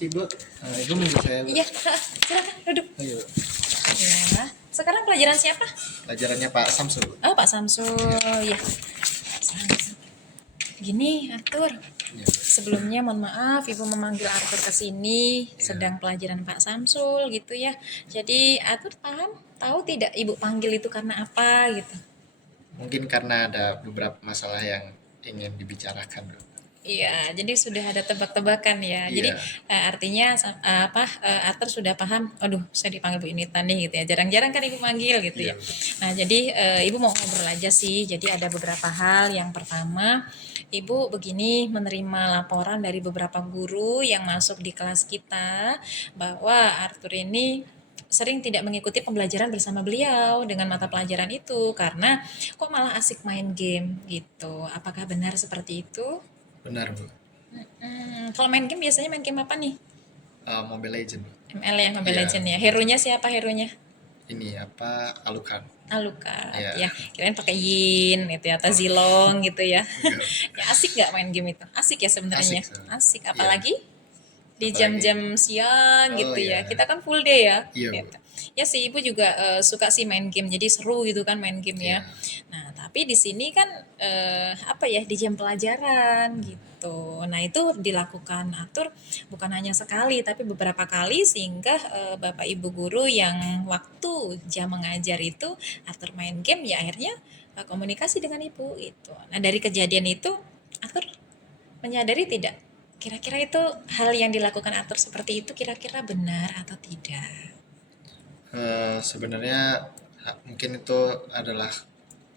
Permisi Bu, Ibu menurut saya Bu. Iya, silakan duduk. Ayo, Ya. Sekarang pelajaran siapa? pelajarannya Pak Samsul Bu. Oh, Pak Samsul. Ya. Gini, Arthur. Ya. Sebelumnya mohon maaf Ibu memanggil Arthur ke sini sedang pelajaran Pak Samsul gitu ya. Jadi Arthur tahu tidak Ibu panggil itu karena apa gitu? Mungkin karena ada beberapa masalah yang ingin dibicarakan Bu. Iya, jadi sudah ada tebak-tebakan ya. Jadi Iya. artinya Arthur sudah paham. Aduh, saya dipanggil Bu Inita nih gitu ya. Jarang-jarang kan Ibu manggil gitu Iya, ya. Bu. Nah, jadi Ibu mau ngobrol aja sih. Jadi ada beberapa hal. Yang pertama, Ibu begini menerima laporan dari beberapa guru yang masuk di kelas kita bahwa Arthur ini sering tidak mengikuti pembelajaran bersama beliau dengan mata pelajaran itu karena kok malah asik main game gitu. Apakah benar seperti itu? Benar Bu. Kalau main game biasanya main game apa nih? Mobile Legend Bu. ML ya, Mobile Iya. Legend ya. Hero-nya siapa hero-nya? Ini apa Alucard. Alucard Iya. ya. Kirain pakai Yin gitu ya, atau Zilong gitu ya. Enggak. Ya asik gak main game itu? Asik ya sebenarnya. Asik, Asik, Iya. apalagi di Apalagi- jam-jam siang Oh, gitu ya. iya. Kita kan full day ya. Iya, Bu. Gitu. Ya sih, Ibu juga suka sih main game. Jadi seru gitu kan main game ya. Iya. Nah, tapi di sini kan apa ya, di jam pelajaran gitu. Nah, itu dilakukan atur bukan hanya sekali tapi beberapa kali sehingga Bapak Ibu guru yang waktu jam mengajar itu atur main game ya akhirnya komunikasi dengan Ibu itu. Nah, dari kejadian itu atur menyadari tidak kira-kira itu hal yang dilakukan atur seperti itu kira-kira benar atau tidak? Sebenarnya mungkin itu adalah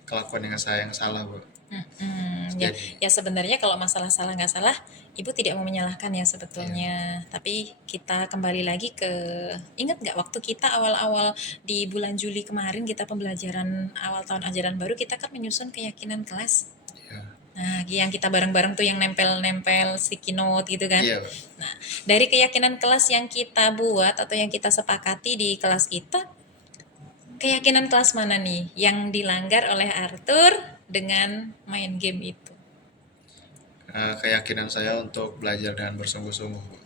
kelakuan yang salah Bu. Ya, Jadi ya sebenarnya kalau masalah salah nggak salah, Ibu tidak mau menyalahkan ya sebetulnya. Tapi kita kembali lagi ke, ingat nggak waktu kita awal-awal di bulan Juli kemarin kita pembelajaran awal tahun ajaran baru kita kan menyusun keyakinan kelas. ya. Nah, yang kita bareng-bareng tuh yang nempel-nempel sticky note gitu kan. Iya Bu. Nah, dari keyakinan kelas yang kita buat atau yang kita sepakati di kelas kita, keyakinan kelas mana nih yang dilanggar oleh Arthur dengan main game itu? Keyakinan saya untuk belajar dengan bersungguh-sungguh Bu.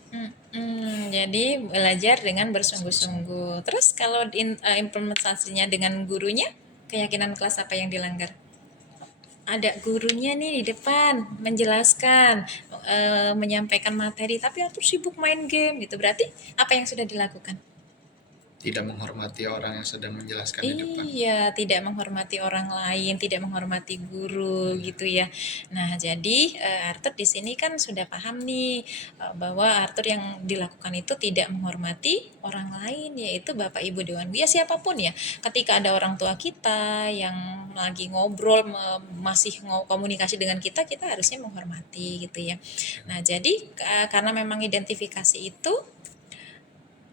Jadi belajar dengan bersungguh-sungguh. Terus kalau implementasinya dengan gurunya, keyakinan kelas apa yang dilanggar? Ada gurunya nih di depan menjelaskan, menyampaikan materi, tapi Arthur sibuk main game gitu. Berarti apa yang sudah dilakukan? Tidak menghormati orang yang sedang menjelaskan di depan. Iya, tidak menghormati orang lain, tidak menghormati guru gitu ya. Nah, jadi Arthur di sini kan sudah paham nih bahwa Arthur yang dilakukan itu tidak menghormati orang lain, yaitu Bapak Ibu Dewan Guru ya siapapun ya. Ketika ada orang tua kita yang lagi ngobrol masih komunikasi dengan kita, kita harusnya menghormati gitu ya. Nah, jadi karena memang identifikasi itu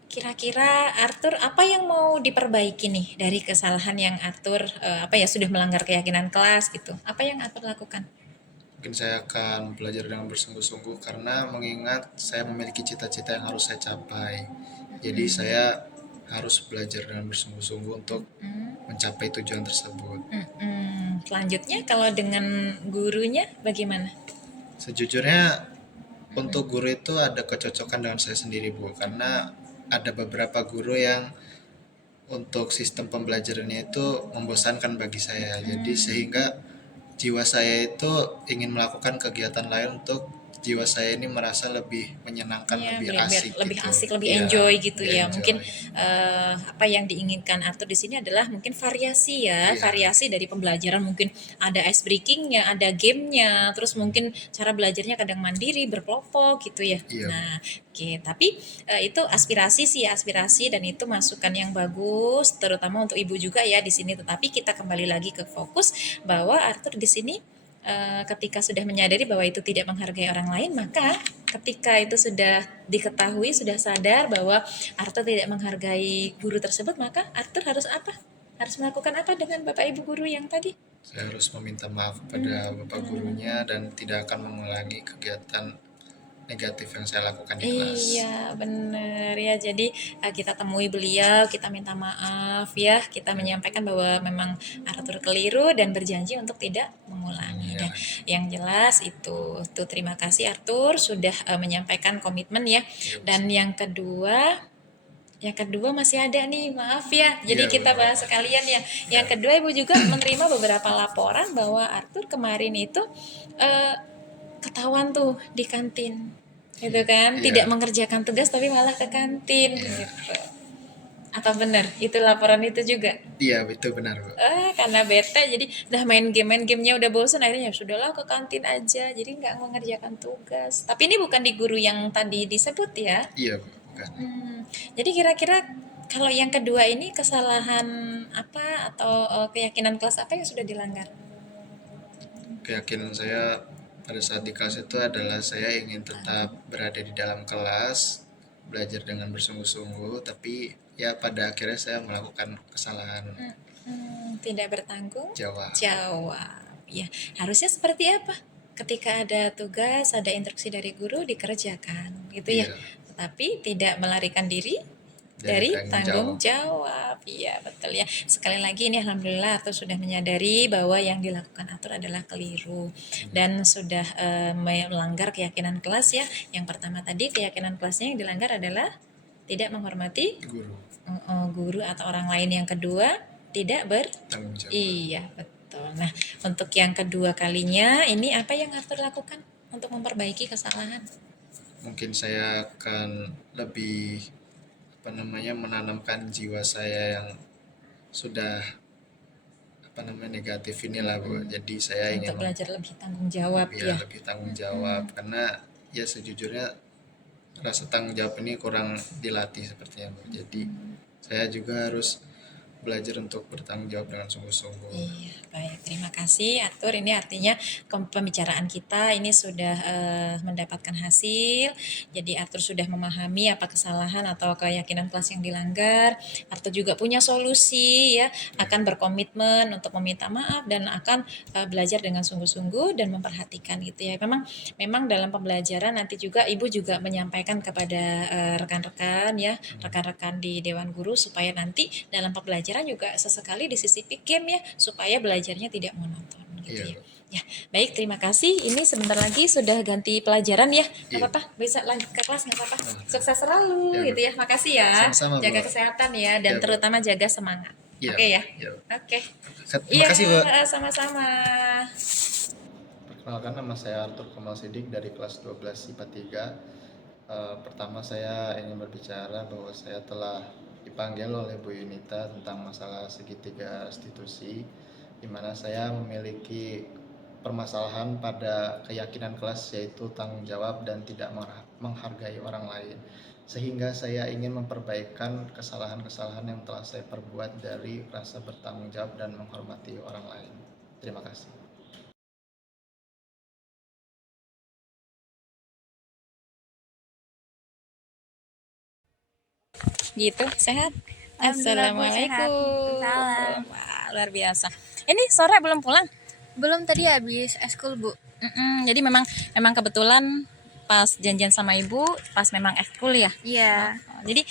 kira-kira Arthur apa yang mau diperbaiki nih dari kesalahan yang Arthur sudah melanggar keyakinan kelas gitu. Apa yang Arthur lakukan? Mungkin saya akan belajar dengan bersungguh-sungguh karena mengingat saya memiliki cita-cita yang harus saya capai. Jadi saya harus belajar dengan bersungguh-sungguh untuk mencapai tujuan tersebut. Selanjutnya kalau dengan gurunya bagaimana? Sejujurnya untuk guru itu ada kecocokan dengan saya sendiri Bu, karena ada beberapa guru yang untuk sistem pembelajarannya itu membosankan bagi saya. Jadi sehingga jiwa saya itu ingin melakukan kegiatan lain untuk jiwa saya ini merasa lebih menyenangkan, Ya, lebih biar asik lebih gitu. asik, lebih Iya, enjoy gitu lebih ya. enjoy. Mungkin apa yang diinginkan Arthur di sini adalah mungkin variasi ya, Iya. variasi dari pembelajaran. Mungkin ada ice breakingnya, ada gamenya, terus mungkin cara belajarnya kadang mandiri, berkelompok gitu ya. Iya. Nah, oke. Tapi itu aspirasi sih, aspirasi dan itu masukan yang bagus, terutama untuk ibu juga ya di sini. Tetapi kita kembali lagi ke fokus bahwa Arthur di sini ketika sudah menyadari bahwa itu tidak menghargai orang lain, maka ketika itu sudah diketahui, sudah sadar bahwa Arthur tidak menghargai guru tersebut, maka Arthur harus apa? Harus melakukan apa dengan Bapak Ibu guru yang tadi? Saya harus meminta maaf kepada bapak gurunya dan tidak akan mengulangi kegiatan negatif yang saya lakukan di kelas. Iya, bener ya. Jadi kita temui beliau, kita minta maaf ya, kita menyampaikan bahwa memang Arthur keliru dan berjanji untuk tidak mengulangi. Iya, Dan yang jelas itu, tuh terima kasih Arthur sudah menyampaikan komitmen ya. Dan yang kedua masih ada nih, maaf ya. Jadi iya, kita benar. bahas sekalian ya. Yang kedua Ibu juga menerima beberapa laporan bahwa Arthur kemarin itu eh, ketahuan tuh di kantin gitu kan, tidak Iya, mengerjakan tugas tapi malah ke kantin iya, gitu. Atau benar itu laporan itu juga? iya, itu benar, Bu. Karena bete jadi udah main gamenya udah bosan, akhirnya ya sudahlah ke kantin aja, jadi nggak mengerjakan tugas. Tapi ini bukan di guru yang tadi disebut ya. Iya, Bu, bukan. Jadi kira-kira kalau yang kedua ini kesalahan apa atau keyakinan kelas apa yang sudah dilanggar? Keyakinan saya pada saat di kelas itu adalah saya ingin tetap berada di dalam kelas, belajar dengan bersungguh-sungguh, tapi ya pada akhirnya saya melakukan kesalahan Tidak bertanggung Jawa. jawab. Ya, harusnya seperti apa? Ketika ada tugas, ada instruksi dari guru dikerjakan, gitu ya. Iya, Tetapi tidak melarikan diri dari dari tanggung tanggung jawab. Iya, betul ya. Sekali lagi ini alhamdulillah Atur sudah menyadari bahwa yang dilakukan Atur adalah keliru dan sudah melanggar keyakinan kelas ya. Yang pertama tadi keyakinan kelasnya yang dilanggar adalah tidak menghormati guru, guru atau orang lain. Yang kedua, tidak tanggung jawab. iya, betul. Nah, untuk yang kedua kalinya ini apa yang Arthur lakukan untuk memperbaiki kesalahan? Mungkin saya akan lebih menanamkan jiwa saya yang sudah negatif inilah, Bu. Jadi saya ingin Untuk belajar lebih tanggung jawab ya. lebih tanggung jawab karena ya sejujurnya rasa tanggung jawab ini kurang dilatih sepertinya, Bu. Jadi saya juga harus belajar untuk bertanggung jawab dengan sungguh-sungguh. Iya, baik. Terima kasih Arthur. Ini artinya pembicaraan kita ini sudah mendapatkan hasil. Jadi Arthur sudah memahami apa kesalahan atau keyakinan kelas yang dilanggar. Arthur juga punya solusi ya, akan berkomitmen untuk meminta maaf dan akan belajar dengan sungguh-sungguh dan memperhatikan gitu ya. Memang dalam pembelajaran nanti juga Ibu juga menyampaikan kepada rekan-rekan ya, rekan-rekan di Dewan Guru supaya nanti dalam pembelajaran juga sesekali disisipi game ya supaya belajarnya tidak monoton gitu Iya, ya. Ya, baik terima kasih. Ini sebentar lagi sudah ganti pelajaran ya. Nggak Iya. apa-apa, bisa lanjut ke kelas nggak apa-apa. Sukses selalu Ya, gitu ya. Makasih ya. Sama-sama, Jaga Bu. kesehatan ya dan Ya, Bu. terutama jaga semangat. Iya, Oke ya. iya. Oke. Terima kasih, Bu. Sama-sama. Perkenalkan, nama saya Arthur Kamal Sidik dari kelas 12 IPA 3. Pertama saya ingin berbicara bahwa saya telah dipanggil oleh Bu Yunita tentang masalah segitiga restitusi, di mana saya memiliki permasalahan pada keyakinan kelas, yaitu tanggung jawab dan tidak menghargai orang lain, sehingga saya ingin memperbaikan kesalahan-kesalahan yang telah saya perbuat dari rasa bertanggung jawab dan menghormati orang lain. Terima kasih. Gitu, sehat? Alhamdulillah, Bu, sehat. Assalamualaikum. Salam. Wah, luar biasa. Ini sore belum pulang? Belum, tadi habis eskul, Bu. Jadi memang kebetulan pas janjian sama ibu pas memang ekskul ya. Iya. Jadi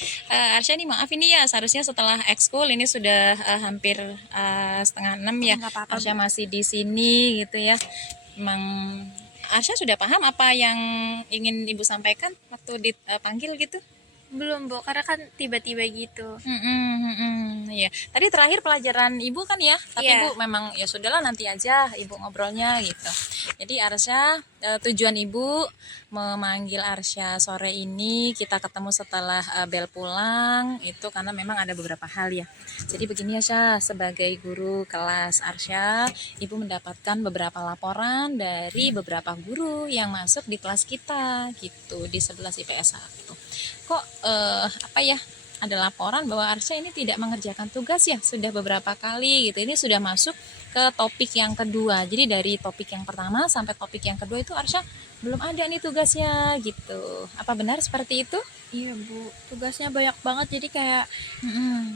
Arsya nih maaf ini ya seharusnya setelah ekskul ini sudah hampir 5:30 ya. Nggak apa-apa, Arsya Bu. masih di sini gitu ya. Memang Arsya sudah paham apa yang ingin ibu sampaikan waktu dipanggil gitu? Belum, Bu, karena kan tiba-tiba gitu. Iya. Tadi terakhir pelajaran ibu kan ya, tapi Iya. ibu memang ya sudahlah nanti aja ibu ngobrolnya gitu. Jadi Arsya, tujuan ibu memanggil Arsya sore ini kita ketemu setelah Bel pulang itu karena memang ada beberapa hal ya. Jadi begini Arsya, sebagai guru kelas Arsya, ibu mendapatkan beberapa laporan dari beberapa guru yang masuk di kelas kita gitu di 11 IPS 1. Kok ada laporan bahwa Arsya ini tidak mengerjakan tugas ya sudah beberapa kali gitu. Ini sudah masuk ke topik yang kedua. Jadi dari topik yang pertama sampai topik yang kedua itu Arsya belum ada nih tugasnya gitu. Apa benar seperti itu? Iya, Bu. Tugasnya banyak banget, jadi kayak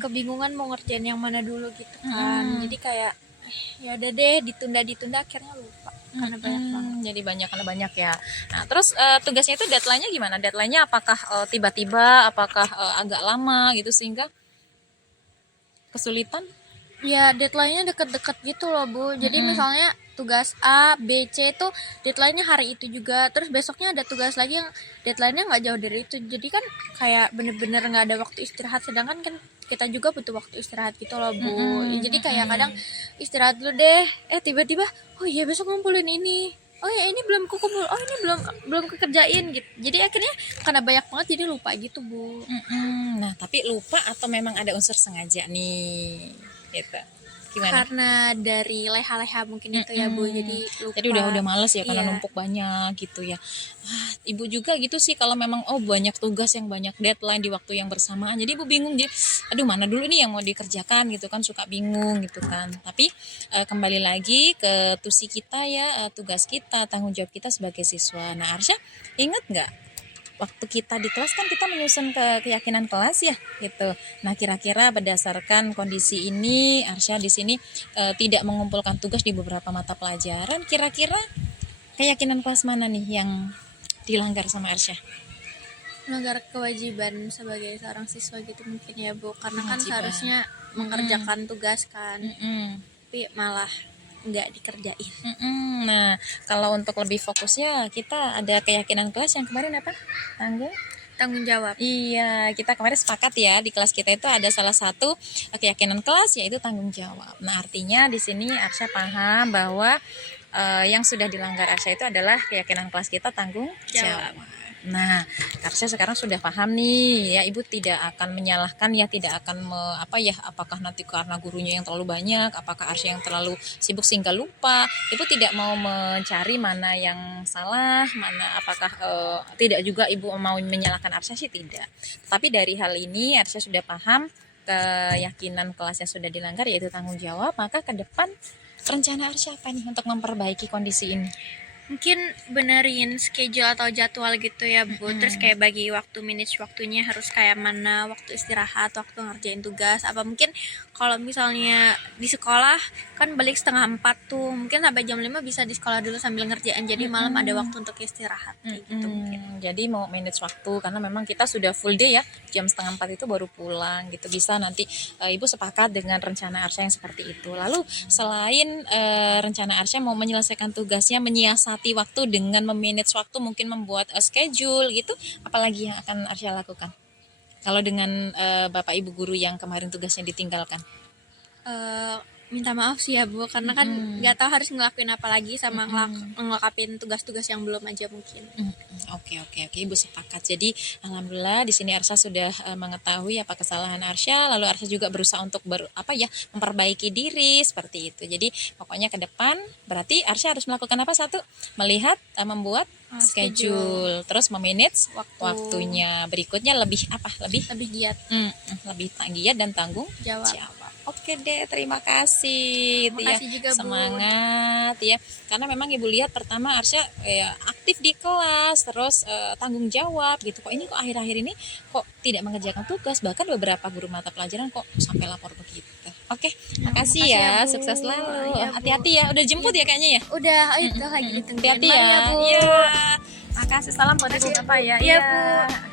kebingungan mau ngerjain yang mana dulu gitu kan. Jadi kayak ya udah deh ditunda akhirnya lupa karena banyak banget. Jadi karena banyak ya. Nah, terus tugasnya itu deadline-nya gimana? Deadline-nya apakah tiba-tiba, apakah agak lama gitu sehingga kesulitan? Ya deadline-nya deket-deket gitu loh Bu. Jadi misalnya tugas A, B, C itu deadline-nya hari itu juga. Terus besoknya ada tugas lagi yang deadline-nya nggak jauh dari itu. Jadi kan kayak bener-bener nggak ada waktu istirahat. Sedangkan kan kita juga butuh waktu istirahat gitu loh Bu. Ya, jadi kayak kadang istirahat dulu deh. Tiba-tiba, oh iya besok ngumpulin ini. Oh ya ini belum kukumpul. Oh ini belum kekerjain gitu. Jadi akhirnya karena banyak banget jadi lupa gitu Bu. Nah, tapi lupa atau memang ada unsur sengaja nih? Gitu. Gimana? Karena dari leha-leha mungkin itu ya Bu, jadi lupa. Jadi udah males ya karena Iya. numpuk banyak gitu ya. Ibu juga gitu sih kalau memang banyak tugas yang banyak deadline di waktu yang bersamaan. Jadi ibu bingung jadi aduh mana dulu nih yang mau dikerjakan gitu kan, suka bingung gitu kan. Tapi kembali lagi ke tusi kita ya, tugas kita, tanggung jawab kita sebagai siswa. Nah, Arsya ingat nggak waktu kita di kelas kan kita menyusun keyakinan kelas ya gitu. Nah, kira-kira berdasarkan kondisi ini Arsya di sini tidak mengumpulkan tugas di beberapa mata pelajaran. Kira-kira keyakinan kelas mana nih yang dilanggar sama Arsya? Melanggar kewajiban sebagai seorang siswa gitu mungkin ya Bu, karena kan Kewajiban. seharusnya mengerjakan tugas kan, Mm-mm. tapi malah nggak dikerjain. Nah, kalau untuk lebih fokusnya kita ada keyakinan kelas yang kemarin apa? Tanggung jawab. Iya, kita kemarin sepakat ya di kelas kita itu ada salah satu keyakinan kelas yaitu tanggung jawab. Nah, artinya di sini Arsya paham bahwa yang sudah dilanggar Arsya itu adalah keyakinan kelas kita tanggung jawab. Nah, Arsya sekarang sudah paham nih ya, Ibu tidak akan menyalahkan ya, tidak akan apakah nanti karena gurunya yang terlalu banyak, apakah Arsya yang terlalu sibuk sehingga lupa. Ibu tidak mau mencari mana yang salah, mana apakah tidak juga Ibu mau menyalahkan Arsya sih tidak. Tapi dari hal ini Arsya sudah paham keyakinan kelas yang sudah dilanggar yaitu tanggung jawab, maka ke depan rencana Arsya apa nih untuk memperbaiki kondisi ini? Mungkin benerin schedule atau jadwal gitu ya Bu. Terus kayak bagi manage waktunya harus kayak mana, waktu istirahat, waktu ngerjain tugas. Apa mungkin kalau misalnya di sekolah kan balik 3:30 tuh, mungkin sampai jam 5 bisa di sekolah dulu sambil ngerjain. Jadi malam ada waktu untuk istirahat kayak gitu mungkin. Jadi mau manage waktu karena memang kita sudah full day ya, jam 3:30 itu baru pulang gitu. Bisa nanti Ibu sepakat dengan rencana Arsya yang seperti itu. Lalu selain rencana Arsya mau menyelesaikan tugasnya, menyiasati waktu dengan memanage waktu, mungkin membuat schedule gitu, apalagi yang akan Arsya lakukan kalau dengan Bapak Ibu guru yang kemarin tugasnya ditinggalkan? Minta maaf sih ya Bu, karena kan nggak tahu harus ngelakuin apa lagi sama ngelengkapin tugas-tugas yang belum aja mungkin. Oke, Ibu sepakat. Jadi alhamdulillah di sini Arsya sudah mengetahui apa kesalahan Arsya, lalu Arsya juga berusaha untuk memperbaiki diri seperti itu. Jadi pokoknya ke depan berarti Arsya harus melakukan apa? Satu, melihat membuat schedule, terus memanage waktunya. Berikutnya lebih giat lebih giat dan tanggung jawab. Oke deh, terima kasih. Terima kasih juga, Bu. Semangat ya. Karena memang Ibu lihat pertama Arsya aktif di kelas, terus tanggung jawab gitu. Kok akhir-akhir ini kok tidak mengerjakan tugas, bahkan beberapa guru mata pelajaran kok sampai lapor begitu. Oke, makasih ya, Bu. sukses selalu. Iya, Bu. Hati-hati ya, udah jemput ya kayaknya ya. Udah, itu lagi ditungguin. Hati-hati Mari ya. Bu. Iya. Makasih, salam buat Ibu Bapak ya. Iya, Bu.